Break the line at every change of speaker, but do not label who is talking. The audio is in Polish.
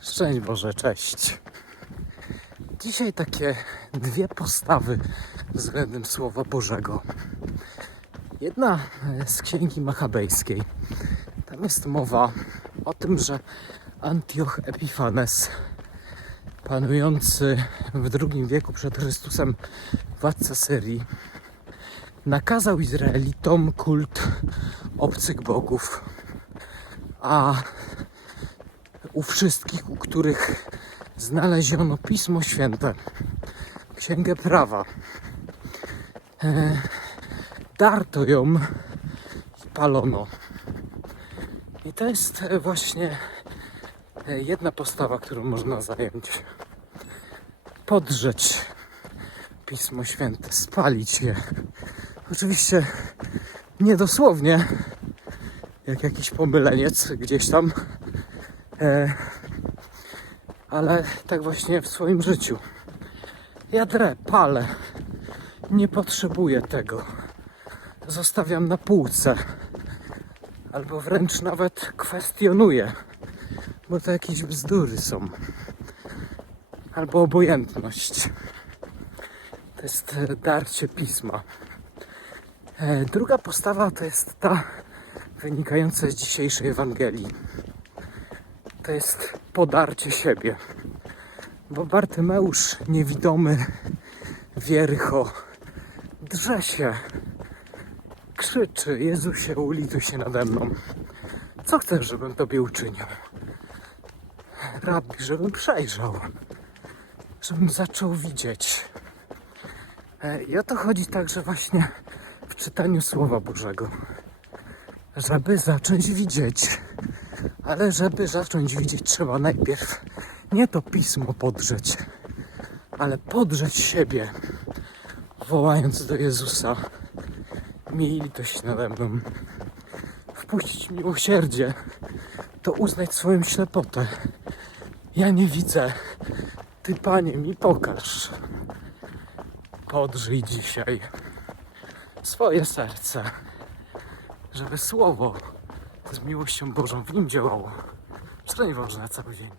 Szczęść Boże, cześć. Dzisiaj takie dwie postawy względem Słowa Bożego. Jedna z Księgi Machabejskiej. Tam jest mowa o tym, że Antioch Epifanes, panujący w II wieku przed Chrystusem władca Syrii, nakazał Izraelitom kult obcych bogów, a u wszystkich, u których znaleziono Pismo Święte, Księgę Prawa. E, darto ją i palono. I to jest e, właśnie e, jedna postawa, którą można zająć. Podrzeć Pismo Święte, spalić je. Oczywiście nie dosłownie, jak jakiś pomyleniec gdzieś tam, ale tak właśnie w swoim życiu. Ja drę, palę, nie potrzebuję tego. Zostawiam na półce, albo wręcz nawet kwestionuję, bo to jakieś bzdury są. Albo obojętność. To jest e, darcie pisma. E, Druga postawa to jest ta wynikająca z dzisiejszej Ewangelii. To jest podarcie siebie. Bo Bartymeusz, niewidomy, wiercho, drze się, krzyczy: Jezusie, ulituj się nade mną. Co chcesz, żebym tobie uczynił? Rabbi, żebym przejrzał, żebym zaczął widzieć. E, I o to chodzi także właśnie w czytaniu Słowa Bożego. Żeby zacząć widzieć, ale żeby zacząć widzieć, trzeba najpierw nie to pismo podrzeć, ale podrzeć siebie, wołając do Jezusa: Miej litość nade mną, wpuścić miłosierdzie, to uznać swoją ślepotę. Ja nie widzę, Ty, Panie, mi pokaż. Podrzyj dzisiaj swoje serce, żeby Słowo z miłością Bożą w nim działało. Szczęść Boże na cały dzień.